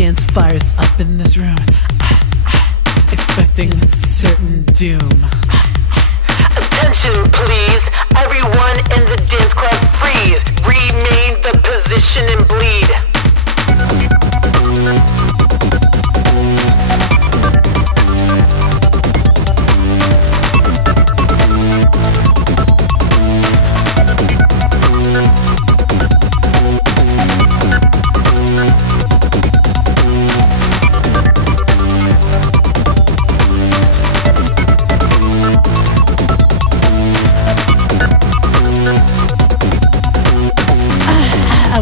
dance fires up in this room, expecting certain doom. Attention please, everyone in the dance club freeze. Remain the position and bleed.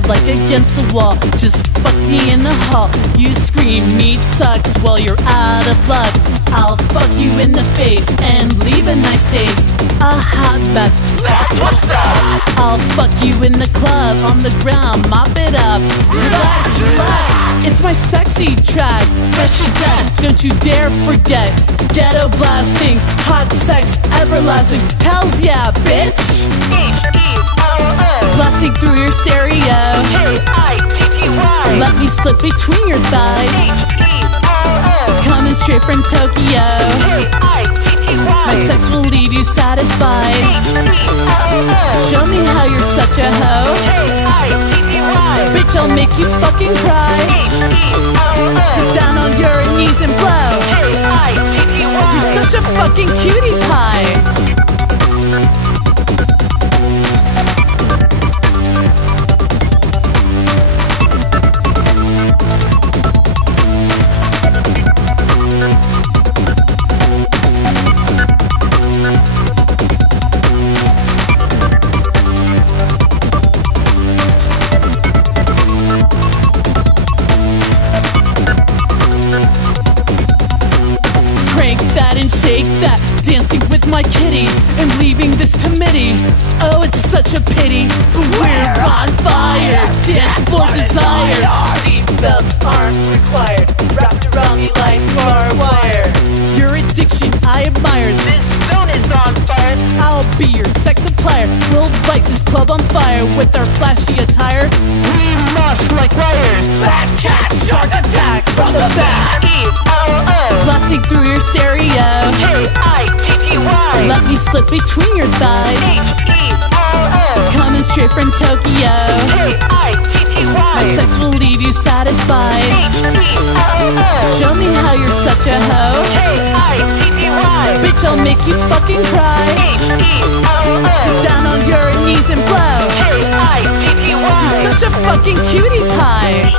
Like against the wall, just fuck me in the hall. You scream, meat sucks, well you're out of luck. I'll fuck you in the face and leave a nice taste. A hot mess, That's what's up. I'll fuck you in the club, on the ground, mop it up. Relax, relax, it's my sexy track. Fresh to death, don't you dare forget. Ghetto blasting, hot sex, everlasting. Hells yeah, bitch. H-E-L-O Blasting through your stereo. K-I-T-T-Y Let me slip between your thighs. H-E-L-O Coming straight from Tokyo. K-I-T-T-Y My sex will leave you satisfied. H-E-L-O Show me how you're such a hoe. K-I-T-T-Y Bitch, I'll make you fucking cry. H-E-L-O Down on your knees and blow. K-I-T-T-Y You're such a fucking cutie pie. Crank that and shake that, dancing with my kitty and leaving this committee. Oh, it's such a pity, but we're on fire. Dance floor desire. Seatbelts aren't required, wrapped around me like barbed wire. Your addiction I admire. This zone is on fire. I'll be your sex supplier. We'll light this club on fire with our flashy attire. We mush like wires. Bad cat shark attack from the back. H-E-L-O Blasting through your stereo. K-I-T-T-Y Let me slip between your thighs. H-E-L-O Coming straight from Tokyo. K-I-T-T-Y My sex will leave you satisfied. H-E-L-O Show me how you're such a hoe. K-I-T-T-Y Bitch, I'll make you fucking cry. H-E-L-O Down on your knees and blow. K-I-T-T-Y You're such a fucking cutie pie.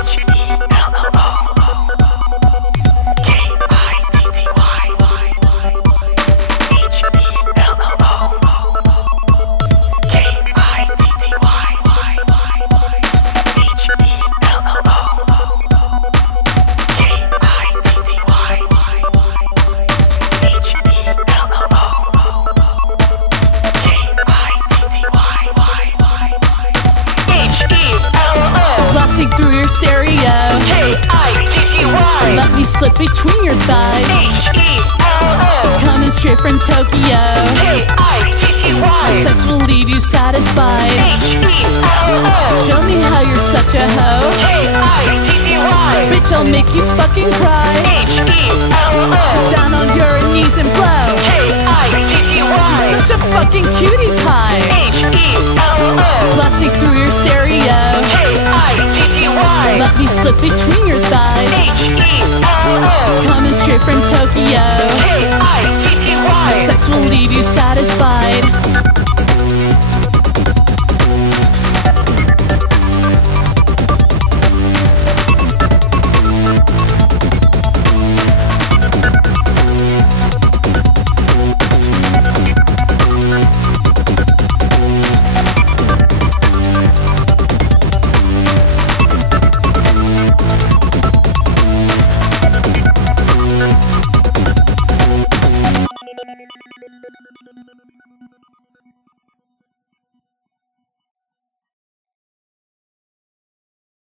Blasting through your stereo. K-I-T-T-Y Let me slip between your thighs. H-E-L-O Coming straight from Tokyo. K-I-T-T-Y My sex will leave you satisfied. H-E-L-O Show me how you're such a hoe. K-I-T-T-Y Bitch, I'll make you fucking cry. H-E-L-O Down on your knees and blow. K-I-T-T-Y You're such a fucking cutie pie. H-E-L-O Blasting through your stereo. K-I-T-T-Y Let me slip between your thighs. H-E-L-O Coming straight from Tokyo. K-I-T-T-Y My sex will leave you satisfied.